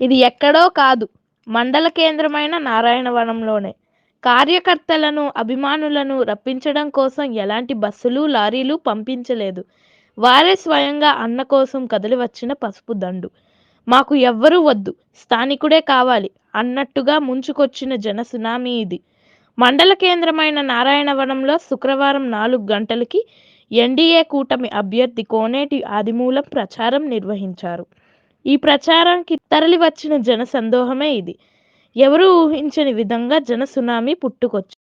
ఇది ఎక్కడో కాదు, మండల కేంద్రమైన నారాయణవనంలోనే. కార్యకర్తలను, అభిమానులను రప్పించడం కోసం ఎలాంటి బస్సులు, లారీలు పంపించలేదు. వారే స్వయంగా అన్న కోసం కదిలివచ్చిన పసుపు దండు. మాకు ఎవ్వరూ వద్దు, స్థానికుడే కావాలి అన్నట్టుగా ముంచుకొచ్చిన జన సునామీ ఇది. మండల కేంద్రమైన నారాయణవనంలో శుక్రవారం 4 గంటలకి ఎన్డీఏ కూటమి అభ్యర్థి కోనేటి ఆదిమూలం ప్రచారం నిర్వహించారు. ఈ ప్రచారానికి తరలివచ్చిన జన సందోహమే ఇది. ఎవరూ ఊహించని విధంగా జన సునామీ పుట్టుకొచ్చింది.